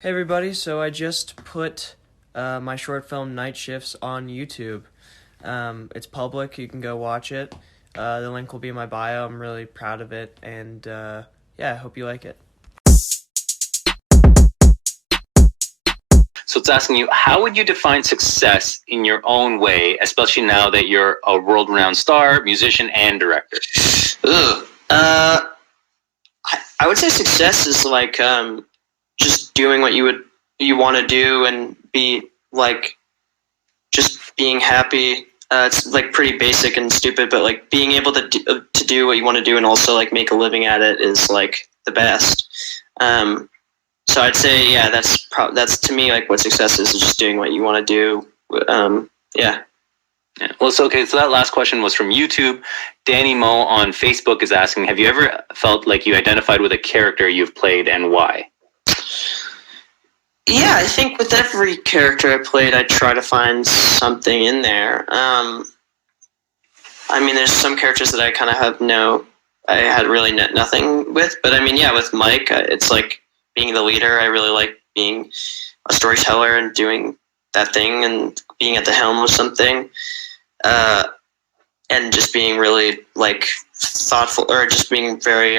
Hey everybody, so I just put my short film Night Shifts on YouTube. It's public, you can go watch it. The link will be in my bio. I'm really proud of it, and yeah, I hope you like it. So it's asking you, how would you define success in your own way, especially now that you're a world-renowned star, musician, and director? I would say success is like just doing what you want to do and be like just being happy. It's like pretty basic and stupid, but like being able to do what you want to do and also like make a living at it is like the best. So I'd say that's to me like what success is just doing what you want to do. Yeah. Yeah. Well, so okay. So that last question was from YouTube. Danny Mo on Facebook is asking, have you ever felt like you identified with a character you've played and why? Yeah, I think with every character I played, I try to find something in there. I mean, there's some characters that I kind of I had really nothing with. But I mean, yeah, with Mike, it's like being the leader. I really like being a storyteller and doing that thing and being at the helm of something. And just being really like thoughtful, or just being very,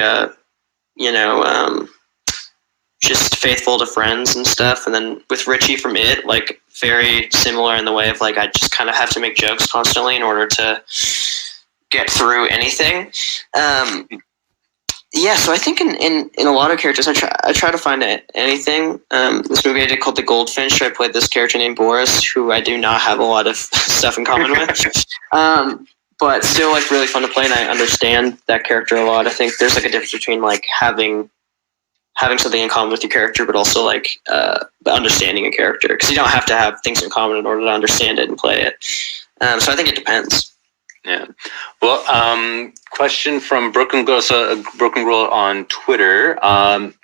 just faithful to friends and stuff. And then with Richie from It, like very similar in the way of like I just kind of have to make jokes constantly in order to get through anything. Yeah, so I think in a lot of characters, I try to find anything. This movie I did called The Goldfinch, I played this character named Boris, who I do not have a lot of stuff in common with. But still, like, really fun to play, and I understand that character a lot. I think there's like a difference between like having something in common with your character, but also like understanding a character, because you don't have to have things in common in order to understand it and play it. So I think it depends. Yeah. Well, question from Brooklyn Girl on Twitter.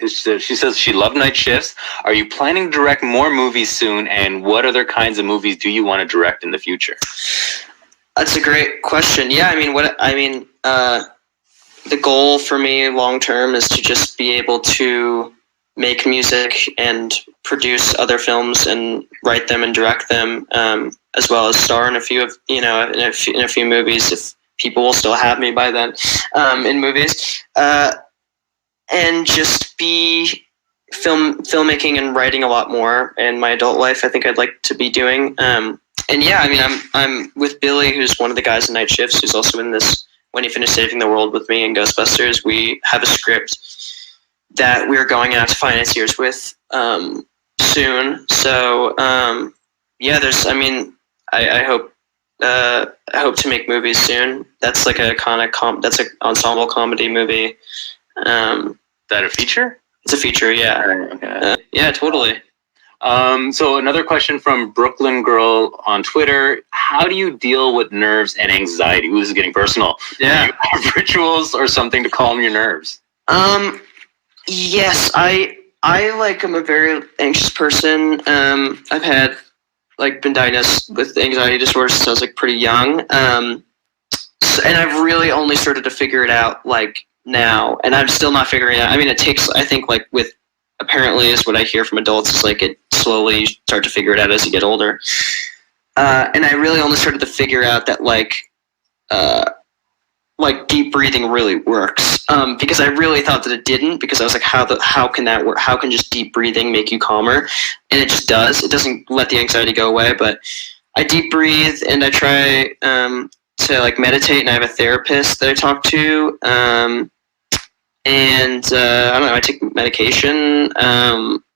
She says she loved Night Shifts. Are you planning to direct more movies soon? And what other kinds of movies do you want to direct in the future? That's a great question. Yeah, the goal for me long term is to just be able to make music and produce other films and write them and direct them, as well as star in a few in a few movies if people will still have me by then, in movies, and just be filmmaking and writing a lot more in my adult life. I think I'd like to be doing. And yeah, I mean, I'm with Billy, who's one of the guys in Night Shifts, who's also in this When You Finish Saving the World with Me in Ghostbusters. We have a script that we're going out to financiers with soon. So yeah, I hope to make movies soon. That's like a kind of that's an ensemble comedy movie. That a feature? It's a feature, yeah. Okay. Yeah, totally. So another question from Brooklyn Girl on Twitter. How do you deal with nerves and anxiety? Ooh, this is getting personal. Yeah. Do you have rituals or something to calm your nerves? Yes, I am a very anxious person. I've had been diagnosed with anxiety disorder since I was pretty young. And I've really only started to figure it out now, and I'm still not figuring it out. I mean, it takes, I think, with apparently is what I hear from adults, is it slowly you start to figure it out as you get older. And I really only started to figure out that deep breathing really works, because I really thought that it didn't, because I was like, how can that work? How can just deep breathing make you calmer? And it just does. It doesn't let the anxiety go away, but I deep breathe and I try to meditate, and I have a therapist that I talk to, and I don't know, I take medication.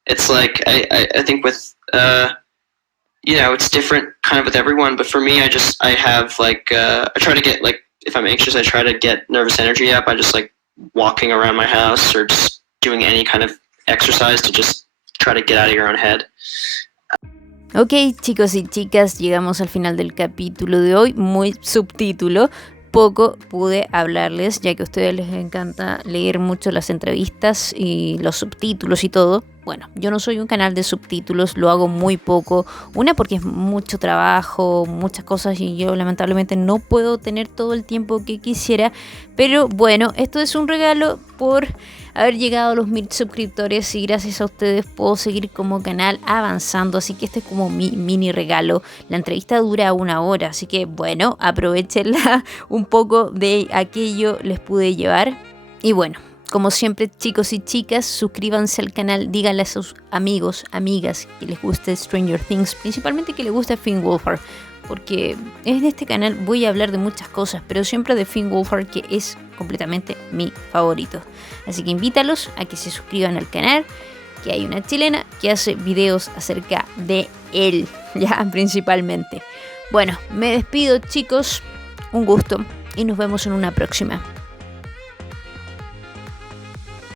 It's I think with it's different kind of with everyone, but for me, I have I try to get if I'm anxious, I try to get nervous energy up by just walking around my house or just doing any kind of exercise to just try to get out of your own head. Ok, chicos y chicas, llegamos al final del capítulo de hoy, muy subtítulo. Poco pude hablarles, ya que a ustedes les encanta leer mucho las entrevistas y los subtítulos y todo. Bueno, yo no soy un canal de subtítulos, lo hago muy poco. Una, porque es mucho trabajo, muchas cosas, y yo lamentablemente no puedo tener todo el tiempo que quisiera. Pero bueno, esto es un regalo por haber llegado a los 1000 suscriptores y gracias a ustedes puedo seguir como canal avanzando, así que este es como mi mini regalo. La entrevista dura 1 hora, así que bueno, aprovechenla, un poco de aquello les pude llevar. Y bueno, como siempre, chicos y chicas, suscríbanse al canal, díganle a sus amigos, amigas que les guste Stranger Things, principalmente que les guste Finn Wolfhard, porque en este canal voy a hablar de muchas cosas, pero siempre de Finn Wolfhard, que es completamente mi favorito. Así que invítalos a que se suscriban al canal, que hay una chilena que hace videos acerca de él, ya principalmente. Bueno, me despido, chicos, un gusto y nos vemos en una próxima.